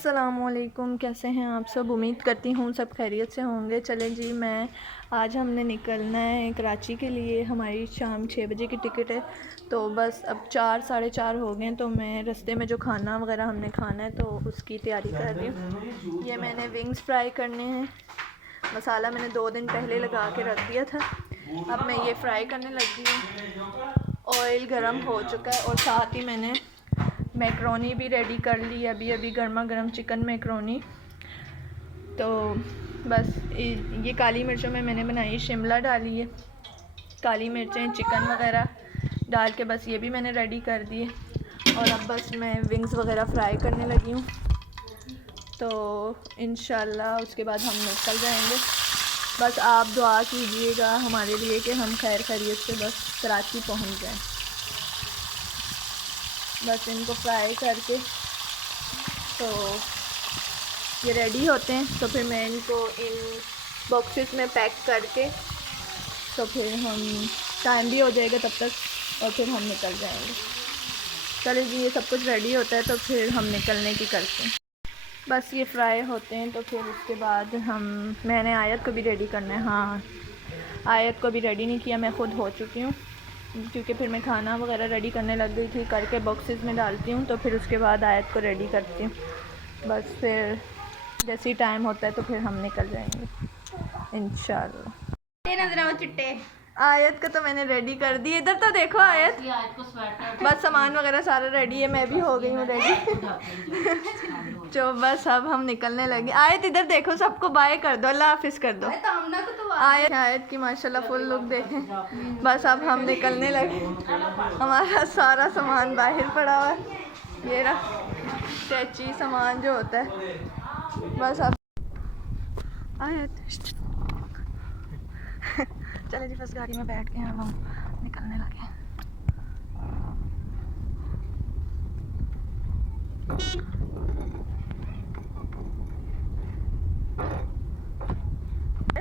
अस्सलामुअलैकुम, कैसे हैं आप सब। उम्मीद करती हूँ सब खैरियत से होंगे। चलें जी, आज हमने निकलना है कराची के लिए। हमारी शाम 6 बजे की टिकट है, तो बस अब 4 साढ़े 4 हो गए हैं। तो मैं रास्ते में जो खाना वगैरह हमने खाना है तो उसकी तैयारी कर रही हूँ। ये मैंने विंग्स फ्राई करने हैं। मसाला मैंने 2 दिन पहले लगा के रख दिया था। अब मैं ये फ्राई करने लगी हूँ। ऑयल गरम हो चुका है और साथ ही मैंने मैक्रोनी भी रेडी कर ली। अभी अभी गर्मा गर्म चिकन मैक्रोनी। तो बस ये काली मिर्चों में मैंने बनाई, शिमला डाली है, काली मिर्चें, चिकन वगैरह डाल के बस ये भी मैंने रेडी कर दिए। और अब बस मैं विंग्स वगैरह फ्राई करने लगी हूँ। तो इंशाल्लाह उसके बाद हम निकल जाएंगे। बस आप दुआ कीजिएगा हमारे लिए कि हम खैर खैरियत से बस कराची पहुँच जाएँ। बस इनको फ्राई करके तो ये रेडी होते हैं, तो फिर मैं इनको इन बॉक्सेस में पैक करके तो फिर हम टाइम भी हो जाएगा तब तक और फिर हम निकल जाएंगे। चलिए जी, ये सब कुछ रेडी होता है तो फिर हम निकलने की करते हैं। बस ये फ्राई होते हैं तो फिर उसके बाद मैंने आयत को भी रेडी करना है। हाँ, आयत को भी रेडी नहीं किया, मैं ख़ुद हो चुकी हूँ, क्योंकि फिर मैं खाना वगैरह रेडी करने लग गई थी। करके बॉक्सेस में डालती हूँ तो फिर उसके बाद आयत को रेडी करती हूँ। बस फिर जैसे ही टाइम होता है तो फिर हम निकल जाएंगे इंशाल्लाह। चिट्टे आयत का तो मैंने रेडी कर दी। इधर तो देखो आयत, बस सामान वगैरह सारा रेडी है। मैं भी हो गई हूँ रेडी। जो बस अब हम निकलने लगे। आयत इधर देखो, सबको बाय कर दो, अल्लाह हाफिज़ कर दो। आयत की माशाल्लाह फुल लुक देखें। बस अब हम निकलने लगे। हमारा सारा सामान बाहर पड़ा हुआ है। ये रहा टैची सामान जो होता है। बस अब आयत चले जी, बस गाड़ी में बैठ के हम निकलने लगे।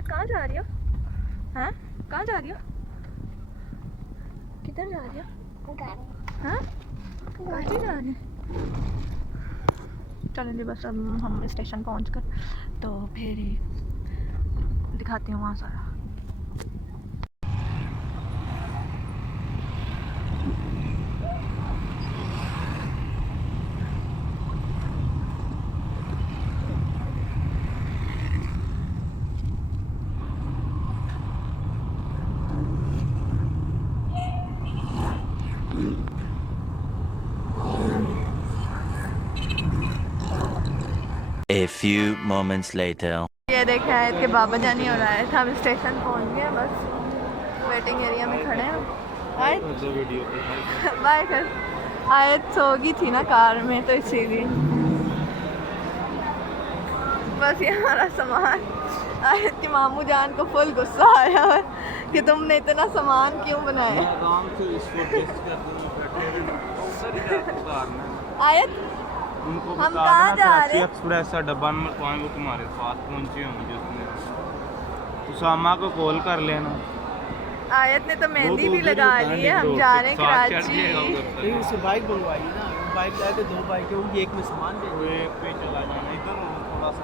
कहाँ जा रही हो? हाँ, कहाँ जा रही हो? किधर जा रही हो? हाँ, गाड़ी जा रही है। चलें जी, बस अब हम स्टेशन पहुँच कर तो फिर ही दिखाती हूँ वहाँ सारा। A few moments later. ये देखे आयत के बाबा जानी हो रहा है। हम स्टेशन पहुंच गए, बस वेटिंग एरिया में खड़े हैं। आयत बाय कर। आयत सो गई थी ना कार में, तो इसीलिए बस ये हमारा सामान। आयत के मामू जान को फुल गुस्सा आया है कि तुमने इतना सामान क्यों बनाया। आयत हम कहाँ जा रहे हैं? एक्सप्रेस का डब्बा नंबर 5 वो तुम्हारे पास पहुंचे होंगे। उसने उसामा को कॉल कर लेना। आयत ने तो मेहंदी भी लगा ली है। हम जा रहे हैं कराची। उससे बाइक मंगवाई ना, बाइक लाए थे 2 बाइक होंगी, एक में सामान दे एक पे चला जाना। इधर थोड़ा सा।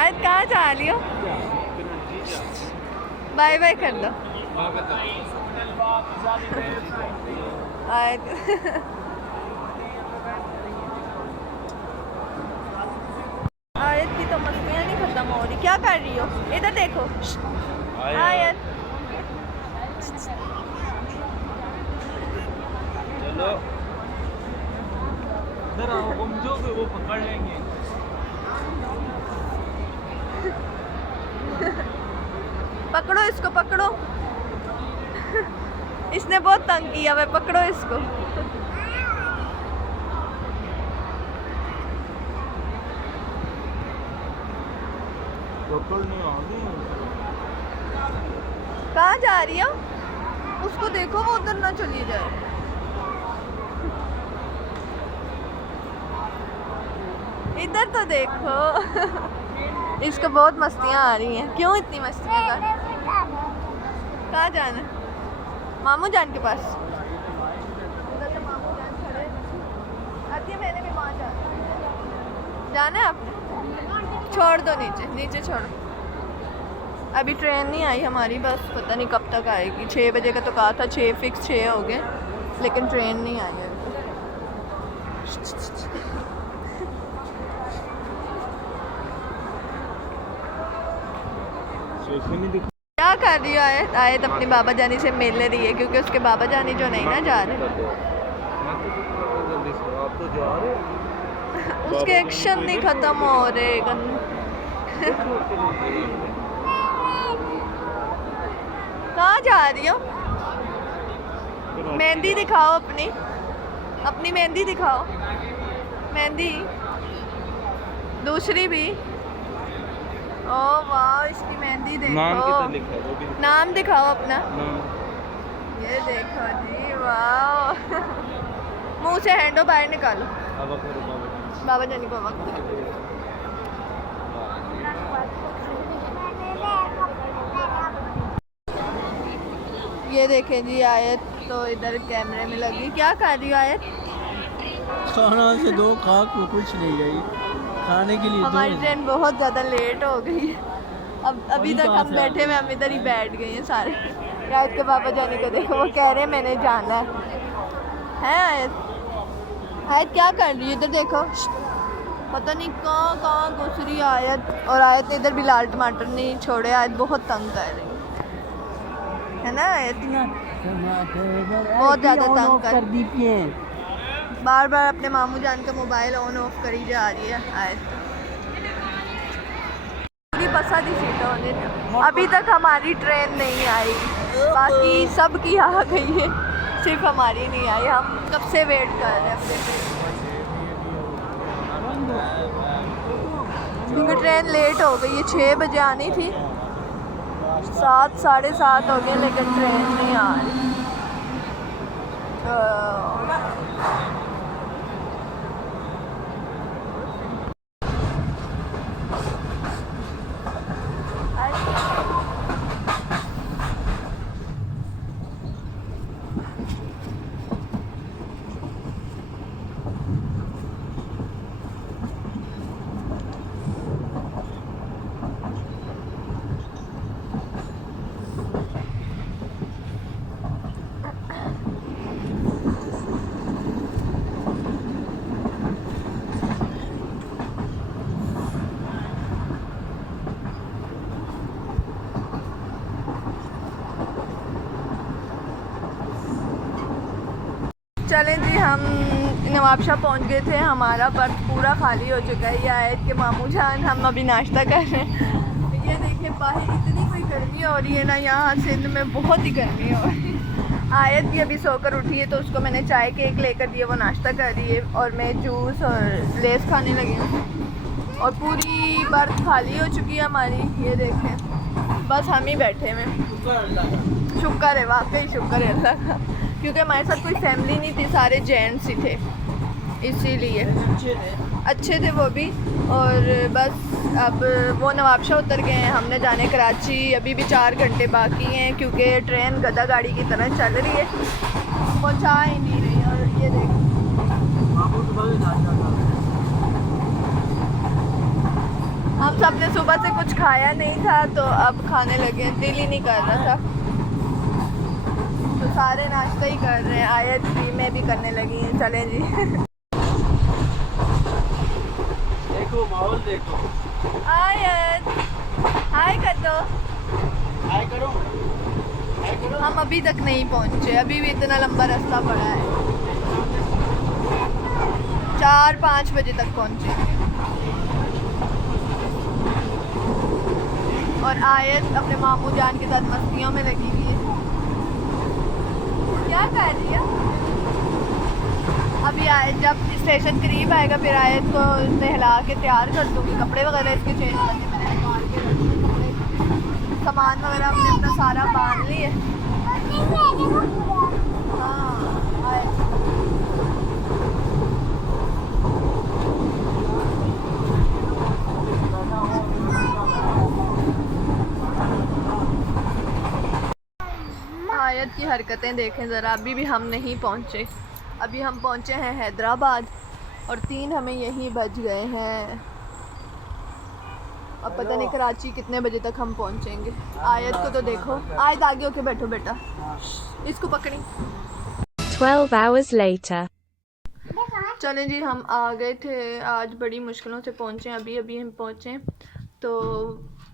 आयत कहाँ जा रही हो? बाय बाय कर दो आयत। आयत की तो मस्तियाँ नहीं खत्म हो रही। क्या कर रही हो? इधर देखो आयत। चलो इधर आओ, हम जो भी वो पकड़ लेंगे। पकड़ो इसको, पकड़ो। इसने बहुत तंग किया है, पकड़ो इसको। नहीं आ रही। कहाँ जा रही हो? उसको देखो, वो उधर ना चली जाए। इधर तो देखो। इसको बहुत मस्तियाँ आ रही हैं। क्यों इतनी मस्तियाँ कर? कहाँ जाना? मामू जान के पास। उधर तो मामू जान खड़े। आती है, मैंने भी वहाँ जाना। जाना है आपने? छोड़ दो, नीचे नीचे छोड़ो। अभी ट्रेन नहीं आई हमारी, बस पता नहीं कब तक आएगी। 6 बजे का तो कहा था, 6 फिक्स 6 हो गए, लेकिन ट्रेन नहीं आई है। क्या कर रही हो आयत? आयत अपनी बाबा जानी से मिल रही है, क्योंकि उसके बाबा जानी जो नहीं ना जा रहे, आप तो जा रहे हो। उसके एक्शन नहीं ख़त्म हो रहे। कहाँ जा रही हो? मेहंदी दिखाओ अपनी, अपनी मेहंदी दिखाओ। मेहंदी दूसरी भी। ओ वाह, इसकी मेहंदी नाम कितना देखो। लिखा है वो भी नाम दिखाओ अपना। नाम। ये देखो जी, वाह। मुंह से हैंडो बाहर निकालो। अब करो बाबा जानी को वक्त। ये देखें जी आयत तो इधर कैमरे में लगी। क्या कर रही हो आयत? खाना से दो खा को कुछ नहीं गई खाने के लिए। हमारी ट्रेन बहुत ज़्यादा लेट हो गई है। अब अभी तक हम बैठे हुए, हम इधर ही बैठ गए हैं सारे। रात के बाबा जाने को देखो, वो कह रहे हैं मैंने जाना है आयत? आयत क्या कर रही है? इधर देखो, पता नहीं कहाँ घुस रही है आयत। और आयत ने इधर भी लाल टमाटर नहीं छोड़े। आयत बहुत तंग कर रही है ना आयत? बहुत ज़्यादा तंग कर दीजिए। बार बार अपने मामू जान का मोबाइल ऑन ऑफ करी जा रही है आयत। पूरी बसा दी सीट होने। अभी तक हमारी ट्रेन नहीं आई, बाकी सब की आ गई है, सिर्फ हमारी नहीं आई। हम कब से वेट कर रहे हैं अपने ट्रेन, क्योंकि ट्रेन लेट हो गई है। 6 बजे आनी थी, 7 साढ़े 7 हो गए, लेकिन ट्रेन नहीं आ रही। चलें जी, हम नवाबशाह पहुंच गए थे। हमारा बर्थ पूरा खाली हो चुका है। ये आयत के मामू जान, हम अभी नाश्ता कर रहे हैं। ये देखिए बाहर इतनी कोई गर्मी हो रही है ना, यहाँ सिंध में बहुत ही गर्मी हो रही है। आयत भी अभी सोकर उठी है, तो उसको मैंने चाय केक लेकर दिए, वो नाश्ता कर रही है, और मैं जूस और लेस खाने लगी हूँ। और पूरी बर्थ खाली हो चुकी है हमारी। ये देखें, बस हम ही बैठे हुए। शुक्र है, वाकई शुक्र है अल्लाह का, क्योंकि हमारे साथ कोई फैमिली नहीं थी, सारे जेंट्स ही थे, इसीलिए अच्छे थे वो भी। और बस अब वो नवाबशाह उतर गए हैं, हमने जाने कराची। अभी भी 4 घंटे बाकी हैं, क्योंकि ट्रेन गधा गाड़ी की तरह चल रही है, पहुँचा ही नहीं रही। और ये देखो, हम सब ने सुबह से कुछ खाया नहीं था, तो अब खाने लगे, दिल ही नहीं कर रहा था, तो सारे नाश्ता ही कर रहे हैं। आयत भी, मैं भी करने लगी हैं। चलें जी। देखो माहौल देखो। आयत हाय कर दो। हाय करो, हाय करो। हम अभी तक नहीं पहुंचे, अभी भी इतना लंबा रास्ता पड़ा है। 4-5 बजे तक पहुंचेंगे। और आयत अपने मामू जान के साथ मस्तियों में लगी हुई है। क्या कर रही है? अभी आयत जब स्टेशन करीब आएगा, फिर आयत को नहला के तैयार कर दूँगी, कपड़े वगैरह इसके चेंज करने, मैंने निकाल के रख दिए कपड़े, सामान वगैरह हमने अपना सारा बांध लिए। हाँ आयत, आयत की हरकतें देखें ज़रा। अभी भी हम नहीं पहुँचे, अभी हम पहुँचे हैं हैदराबाद, और 3 हमें यहीं बज गए हैं। अब पता नहीं कराची कितने बजे तक हम पहुंचेंगे। आयत को तो देखो, आयत आगे होके बैठो बेटा, इसको पकड़ी। 12 hours later. चलें जी, हम आ गए थे, आज बड़ी मुश्किलों से पहुंचे, अभी अभी हम पहुंचे। तो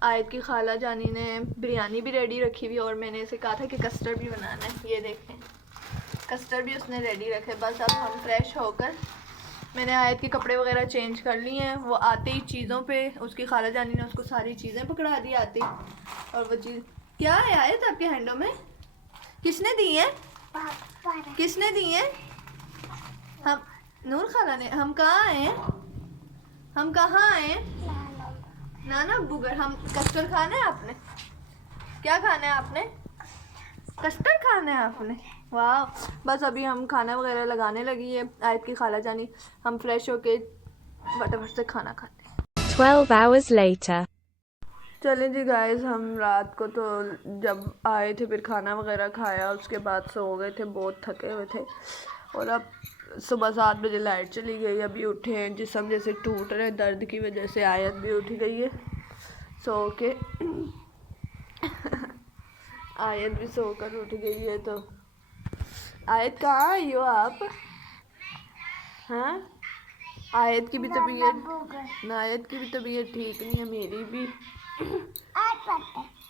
आयत की खाला जानी ने बिरयानी भी रेडी रखी हुई और मैंने इसे कहा था कि कस्टर्ड भी बनाना है। ये देखें, कस्टर्ड भी उसने रेडी रखे। बस अब हम फ्रेश होकर, मैंने आयत के कपड़े वगैरह चेंज कर लिए हैं। वो आते ही चीज़ों पे उसकी खाला जानी ने उसको सारी चीज़ें पकड़ा दी आती। और वो चीज़ क्या है आयत आपके हैंडों में? किसने दी है? किसने दी है? हम नूर खाला ने। हम कहाँ आए हैं? हम कहाँ आए हैं? नाना बुगर। हम कस्टर्ड खाना है आपने? क्या खाना है आपने? कस्टर्ड खाना है आपने? वाह। बस अभी हम खाना वगैरह लगाने लगी है आयत की खाला जानी। हम फ्रेश होके फटाफट से खाना खाते हैं। 12 hours later. चलें जी गाइस, हम रात को तो जब आए थे फिर खाना वगैरह खाया, उसके बाद सो गए थे, बहुत थके हुए थे। और अब सुबह 7 बजे लाइट चली गई। अभी उठे हैं, जिस्म जैसे टूट रहे दर्द की वजह से। आयत भी उठ गई है सो के। आयत भी सोकर उठ गई है। तो आयत कहाँ आई हो आप? हाँ, आयत की भी तबीयत, आयत की भी तबीयत ठीक नहीं है, मेरी भी।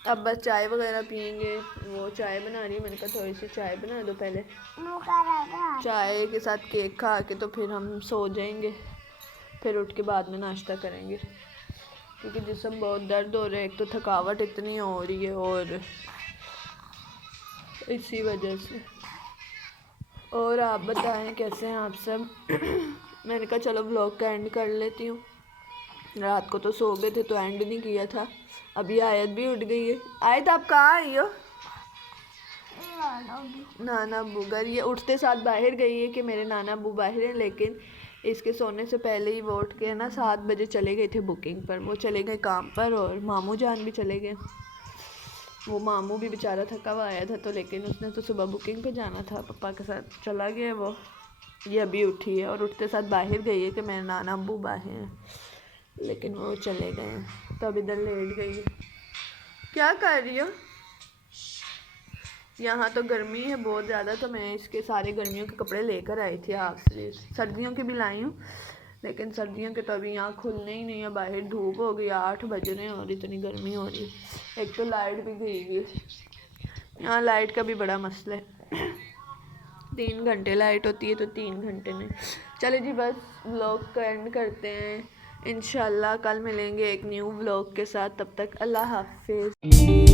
अब बस चाय वगैरह पियेंगे। वो चाय बना रही है, मैंने कहा थोड़ी सी चाय बना दो पहले। चाय के साथ केक खा के तो फिर हम सो जाएंगे, फिर उठ के बाद में नाश्ता करेंगे, क्योंकि जिस्म बहुत दर्द हो रहा है। एक तो थकावट इतनी हो रही है और इसी वजह से। और आप बताएं कैसे हैं आप सब? मैंने कहा चलो व्लॉग का एंड कर लेती हूँ। रात को तो सो गए थे तो एंड नहीं किया था। अभी आयत भी उठ गई है। आयत आप कहाँ आई हो? नाना बुगर। ये उठते साथ बाहर गई है कि मेरे नाना अबू बाहर हैं, लेकिन इसके सोने से पहले ही वो उठ के ना 7 बजे चले गए थे बुकिंग पर। वो चले गए काम पर और मामू जान भी चले गए। वो मामू भी बेचारा थका हुआ आया था, तो लेकिन उसने तो सुबह बुकिंग पे जाना था, पापा के साथ चला गया वो। ये अभी उठी है और उठते साथ बाहर गई है कि मेरे नाना अबू बाहर हैं, लेकिन वो चले गए हैं। तो अब इधर लेट गई है। क्या कर रही हो? यहाँ तो गर्मी है बहुत ज़्यादा, तो मैं इसके सारे गर्मियों के कपड़े लेकर आई थी आपसे। सर्दियों के भी लाई हूँ, लेकिन सर्दियों के तो अभी यहाँ खुलने ही नहीं है। बाहर धूप हो गई, 8 बज रहे हैं और इतनी गर्मी हो रही है। एक तो लाइट भी गई हुई है। यहाँ लाइट का भी बड़ा मसला है। 3 घंटे लाइट होती है तो 3 घंटे में। चले जी, बस व्लॉग का एंड करते हैं। इंशाल्लाह कल मिलेंगे एक न्यू व्लॉग के साथ। तब तक अल्लाह हाफिज़।